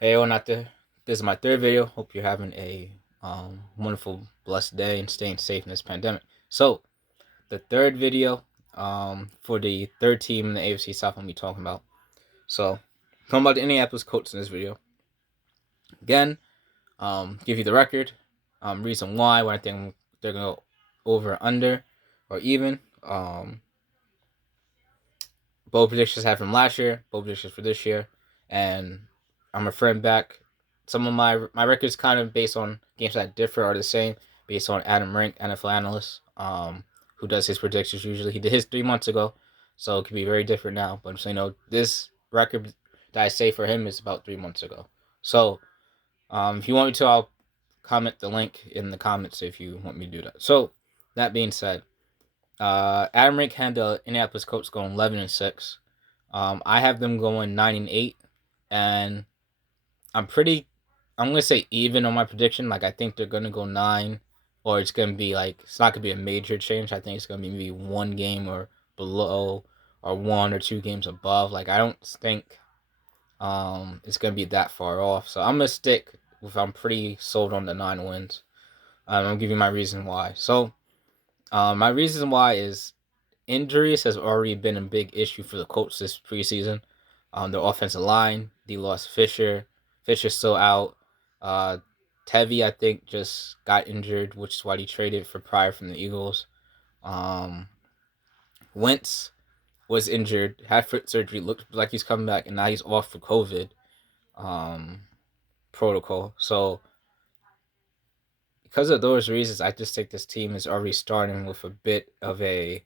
Hey, Onate. This is my third video. Hope you're having a wonderful, blessed day and staying safe in this pandemic. So, the third video for the third team in the AFC South I'm going to be talking about. So, talking about the Indianapolis Colts in this video. Again, give you the record, reason why I think they're going to go over, under, or even. Both predictions I had from last year, both predictions for this year, and I'm referring back. Some of my records kind of based on games that differ are the same, based on Adam Rank, NFL analyst, who does his predictions usually. He did his 3 months ago, so it could be very different now. But I'm saying, this record that I say for him is about 3 months ago. So, if you want me to, I'll comment the link in the comments if you want me to do that. So, that being said, Adam Rank had the Indianapolis Colts going 11-6. I have them going 9-8, and I'm gonna say even on my prediction. Like I think they're gonna go 9, or it's gonna be like it's not gonna be a major change. I think it's gonna be maybe one game or below, or 1 or 2 games above. Like I don't think it's gonna be that far off. So I'm gonna stick with. I'm pretty sold on the 9 wins. I'll give you my reason why. So my reason why is injuries has already been a big issue for the Colts this preseason. Their offensive line, they lost Fisher. Fisher's still out. Uh, Tevi, I think, just got injured, which is why he traded for Pryor from the Eagles. Um, Wentz was injured, had foot surgery, looked like he's coming back, and now he's off for COVID um, protocol. So, because of those reasons, I just think this team is already starting with a bit of a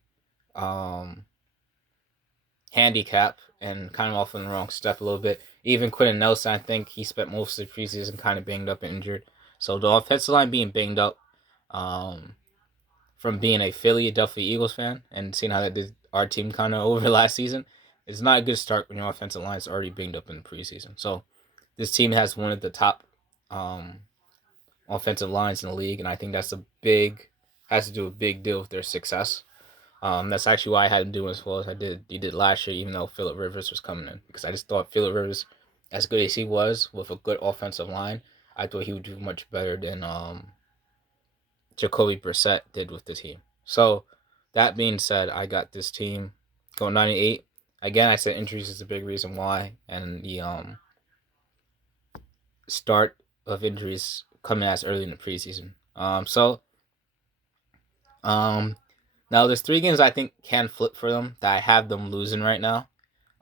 um, handicap and kind of off on the wrong step a little bit. Even Quentin Nelson, I think he spent most of the preseason kind of banged up and injured. So the offensive line being banged up, um, from being a Philadelphia Eagles fan and seeing how that did our team kind of over last season, it's not a good start when your offensive line is already banged up in the preseason. So this team has one of the top um, offensive lines in the league, and I think that's has to do a big deal with their success. That's actually why I had him doing as well as he did last year, even though Phillip Rivers was coming in, because I just thought Phillip Rivers, as good as he was with a good offensive line, I thought he would do much better than Jacoby Brissett did with the team. So that being said, I got this team going 98. Again, I said injuries is a big reason why, and the start of injuries coming as early in the preseason. Um, Now there's 3 games I think can flip for them that I have them losing right now.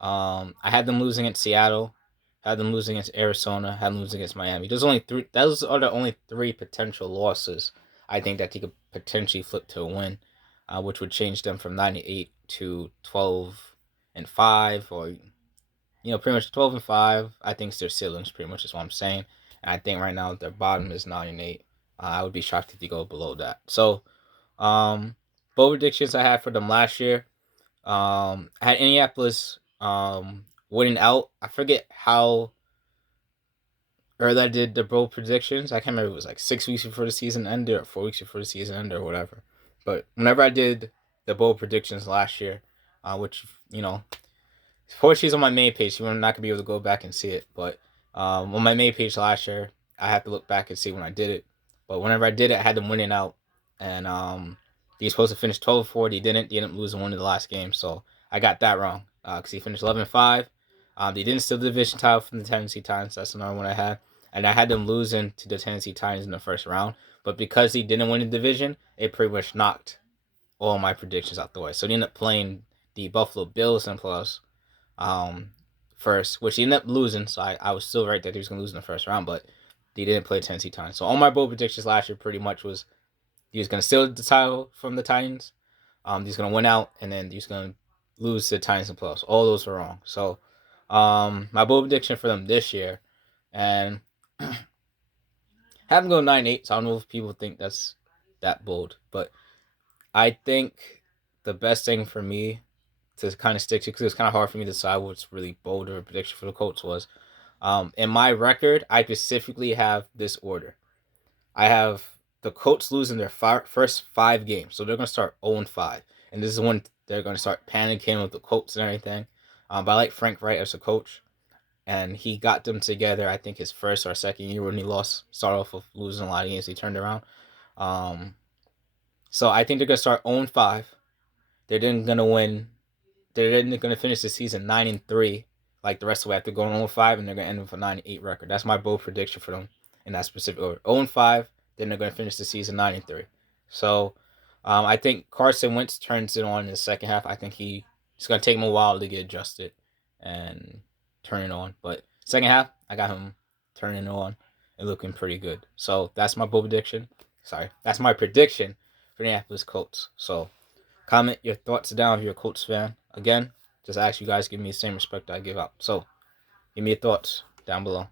I had them losing against Seattle, had them losing against Arizona, had them losing against Miami. There's only 3. Those are the only 3 potential losses I think that they could potentially flip to a win, which would change them from 98 to 12-5, or pretty much 12-5. I think it's their ceilings, pretty much is what I'm saying. And I think right now their bottom is 9-8. I would be shocked if they go below that. So, both predictions I had for them last year. I had Indianapolis winning out. I forget how early I did the bold predictions. I can't remember if it was like 6 weeks before the season ended or 4 weeks before the season ended or whatever. But whenever I did the bold predictions last year, which unfortunately on my main page, you're not gonna be able to go back and see it. But on my main page last year, I have to look back and see when I did it. But whenever I did it, I had them winning out, and he was supposed to finish 12-4. He didn't. He ended up losing one of the last games, so I got that wrong. Because he finished 11-5. They didn't steal the division title from the Tennessee Titans. That's another one I had, and I had them losing to the Tennessee Titans in the first round. But because he didn't win the division, it pretty much knocked all my predictions out the way. So they ended up playing the Buffalo Bills in plus first, which he ended up losing. So I was still right that he was going to lose in the first round, but he didn't play Tennessee Titans. So all my bold predictions last year pretty much was he was going to steal the title from the Titans. He's going to win out, and then he's going to lose to the Titans in playoffs. All those were wrong. So my bold prediction for them this year, and have them go 9-8. So I don't know if people think that's that bold, but I think the best thing for me to kind of stick to, because it's kind of hard for me to decide what's really bold of a prediction for the Colts was. In my record, I specifically have this order. I have the Colts losing their first 5 games, so they're going to start 0-5, and this is when they're going to start panicking with the Colts and everything. But I like Frank Wright as a coach, and he got them together. I think his first or second year when he started off with losing a lot of games, he turned around. So I think they're gonna start 0-5. They're then gonna win. They're then gonna finish the season 9-3, like the rest of the way after going 0-5, and they're gonna end with a 9-8 record. That's my bold prediction for them in that specific order. 0-5, then they're gonna finish the season 9-3. So I think Carson Wentz turns it on in the second half. I think it's gonna take him a while to get adjusted and turn it on. But second half, I got him turning it on and looking pretty good. So that's my bold prediction. Sorry, that's my prediction for the Indianapolis Colts. So comment your thoughts down if you're a Colts fan. Again, just ask you guys give me the same respect I give out. So give me your thoughts down below.